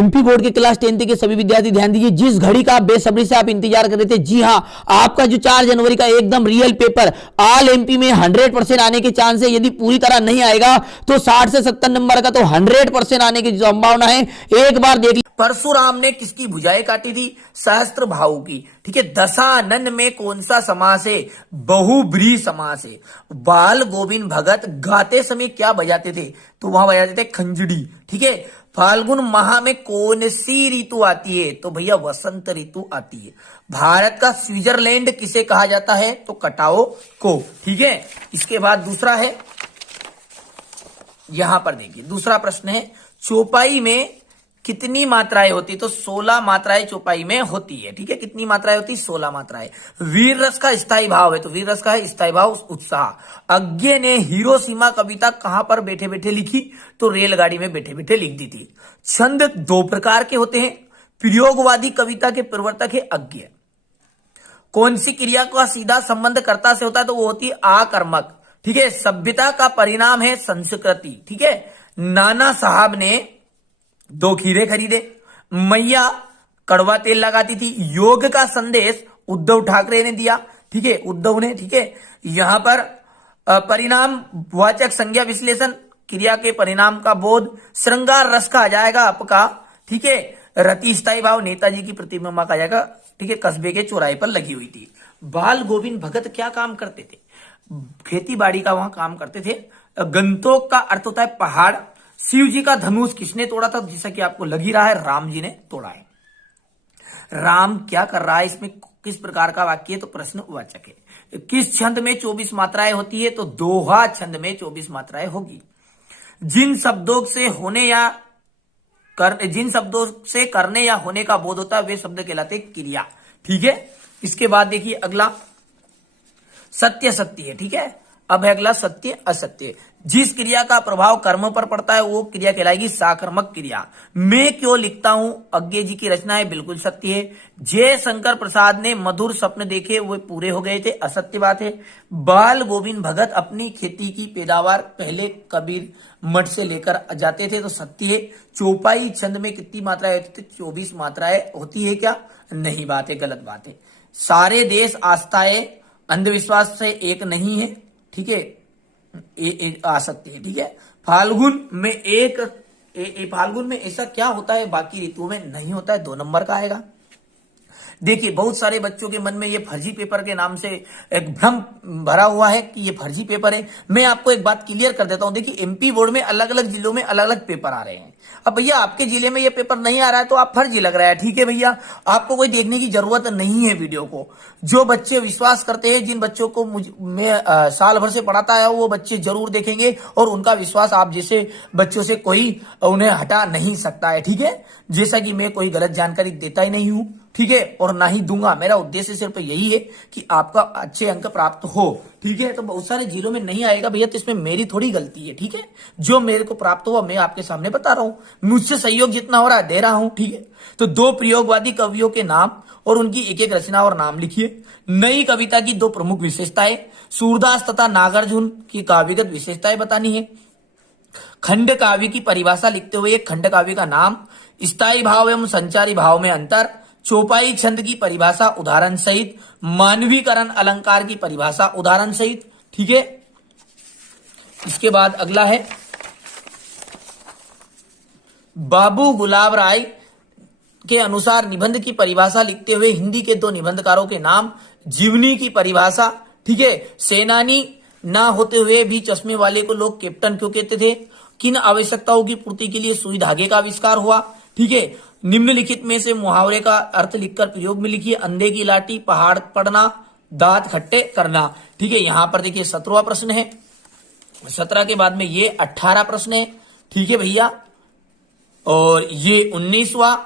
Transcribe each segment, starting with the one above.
MP board के class 10 के सभी विद्यार्थी ध्यान दीजिए, जिस घड़ी का बेसब्री से आप इंतजार कर रहे थे, जी हां, आपका जो 4 जनवरी का एकदम रियल पेपर ऑल एमपी में 100% आने के चांस है। यदि पूरी तरह नहीं आएगा तो 60 से 70 नंबर का तो 100% आने की संभावना है। एक बार देख लीजिए, परशुराम ने किसकी भुजाएं काटी थी? सहस्त्र भाऊ की। ठीक है, दशानन में कौन सा समास है? बहुब्रीहि समास है। बाल गोविंद भगत गाते समय क्या बजाते थे? तो वहां बजाते थे खंजड़ी। ठीक है, फाल्गुन माह में कौन सी ऋतु आती है? तो भैया वसंत ऋतु आती है। भारत का स्विट्जरलैंड किसे कहा जाता है? तो कटाओ को। ठीक है, इसके बाद दूसरा है, यहां पर देखिए दूसरा प्रश्न है, चौपाई में कितनी मात्राएं होती? तो 16 मात्राएं चौपाई में होती है। ठीक है, कितनी मात्राएं होती? 16 मात्राएं। वीर रस का स्थायी भाव है, तो वीर रस का है स्थायी भाव उत्साह। अज्ञे ने हिरोशिमा कविता कहां पर बैठे बैठे लिखी? तो रेलगाड़ी में बैठे बैठे लिख दी थी। छंद 2 प्रकार के होते हैं। प्रयोगवादी कविता के प्रवर्तक है अज्ञे। कौन सी क्रिया का सीधा संबंध कर्ता से होता है? तो वो होती है आकर्मक। ठीक है, सभ्यता का परिणाम है संस्कृति। ठीक है, नाना साहब ने 2 खीरे खरीदे। मैया कड़वा तेल लगाती थी। योग का संदेश उद्धव ठाकरे ने दिया। ठीक है, उद्धव ने। ठीक है, यहां पर परिणाम वाचक संज्ञा विश्लेषण, क्रिया के परिणाम का बोध। श्रृंगार रस कहा जाएगा आपका। ठीक है, रति स्थायी भाव, नेताजी की प्रतिमा कहा जाएगा। ठीक है, कस्बे के चौराहे पर लगी हुई थी। बाल गोविंद भगत क्या काम करते थे? खेती बाड़ी का वहां काम करते थे। गंतोक का अर्थ होता है पहाड़। शिव जी का धनुष किसने तोड़ा था? जैसा कि आपको लग ही रहा है, राम जी ने तोड़ा है। राम क्या कर रहा है? इसमें किस प्रकार का वाक्य है? तो प्रश्नवाचक है। किस छंद में 24 मात्राएं होती है? तो दोहा छंद में 24 मात्राएं होगी। जिन शब्दों से होने या जिन शब्दों से करने या होने का बोध होता है वे शब्द कहलाते क्रिया। ठीक है, इसके बाद देखिए अगला सत्य सत्य है। ठीक है, अब है अगला सत्य असत्य। जिस क्रिया का प्रभाव कर्म पर पड़ता है वो क्रिया कहलाएगी साकर्मक क्रिया। मैं क्यों लिखता हूं? अज्ञे जी की रचना है, बिल्कुल सत्य है। जय शंकर प्रसाद ने मधुर स्वप्न देखे, वो पूरे हो गए थे, असत्य बात है। बाल गोविंद भगत अपनी खेती की पैदावार पहले कबीर मठ से लेकर जाते थे, तो सत्य है। चौपाई छंद में कितनी मात्राएं होती थी? 24 मात्राएं होती है क्या? नहीं, बात है, गलत बात है। सारे देश आस्थाएं अंधविश्वास से एक नहीं है। ठीक है, आ सकती है। ठीक है, फाल्गुन में फाल्गुन में ऐसा क्या होता है बाकी ऋतुओं में नहीं होता है? 2 नंबर का आएगा। देखिए बहुत सारे बच्चों के मन में ये फर्जी पेपर के नाम से एक भ्रम भरा हुआ है कि ये फर्जी पेपर है। मैं आपको एक बात क्लियर कर देता हूं। देखिए एमपी बोर्ड में अलग अलग जिलों में अलग अलग पेपर आ रहे हैं। अब भैया आपके जिले में ये पेपर नहीं आ रहा है तो आप फर्जी लग रहा है। ठीक है भैया, आपको कोई देखने की जरूरत नहीं है वीडियो को। जो बच्चे विश्वास करते हैं, जिन बच्चों को मैं साल भर से पढ़ाता है, वो बच्चे जरूर देखेंगे और उनका विश्वास आप जैसे बच्चों से कोई उन्हें हटा नहीं सकता है। ठीक है, जैसा कि मैं कोई गलत जानकारी देता ही नहीं हूं। ठीक है, और ना ही दूंगा। मेरा उद्देश्य सिर्फ यही है कि आपका अच्छे अंक प्राप्त हो। ठीक है, तो बहुत सारे जिलों में नहीं आएगा भैया, तो इसमें मेरी थोड़ी गलती है। ठीक है, जो मेरे को प्राप्त हुआ मैं आपके सामने बता रहा हूं। मुझसे सहयोग जितना हो रहा है दे रहा हूं। ठीक है, तो 2 प्रयोगवादी कवियों के नाम और उनकी एक एक रचना और नाम लिखिए। नई कविता की 2 प्रमुख विशेषताएं, सूरदास तथा नागार्जुन की काव्यगत विशेषताएं बतानी है। खंड काव्य की परिभाषा लिखते हुए एक खंड काव्य का नाम, स्थायी भाव एवं संचारी भाव में अंतर, चौपाई छंद की परिभाषा उदाहरण सहित, मानवीकरण अलंकार की परिभाषा उदाहरण सहित। ठीक है, इसके बाद अगला है बाबू गुलाब राय के अनुसार निबंध की परिभाषा लिखते हुए हिंदी के 2 निबंधकारों के नाम, जीवनी की परिभाषा। ठीक है, सेनानी ना होते हुए भी चश्मे वाले को लोग कैप्टन क्यों कहते थे? किन आवश्यकताओं की पूर्ति के लिए सुई धागे का आविष्कार हुआ? ठीक है, निम्नलिखित में से मुहावरे का अर्थ लिखकर प्रयोग में लिखिए। अंधे की लाठी, पहाड़ पड़ना, दांत खट्टे करना। ठीक है, यहां पर देखिए 17वां प्रश्न है। 17 के बाद में ये 18 प्रश्न है। ठीक है भैया, और ये 19वां।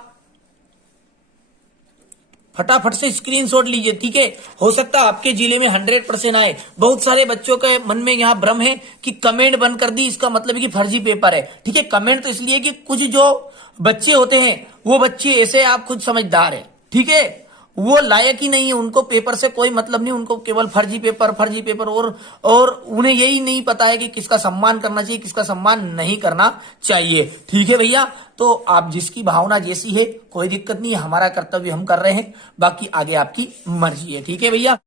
फटाफट से स्क्रीनशॉट लीजिए। ठीक है, हो सकता है आपके जिले में 100% आए। बहुत सारे बच्चों के मन में यहाँ भ्रम है कि कमेंट बंद कर दी, इसका मतलब है कि फर्जी पेपर है। ठीक है, कमेंट तो इसलिए कि कुछ जो बच्चे होते हैं वो बच्चे ऐसे, आप खुद समझदार है। ठीक है, वो लायक ही नहीं है, उनको पेपर से कोई मतलब नहीं, उनको केवल फर्जी पेपर और उन्हें यही नहीं पता है कि किसका सम्मान करना चाहिए, किसका सम्मान नहीं करना चाहिए। ठीक है भैया, तो आप जिसकी भावना जैसी है कोई दिक्कत नहीं है, हमारा कर्तव्य हम कर रहे हैं, बाकी आगे आपकी मर्जी है। ठीक है भैया।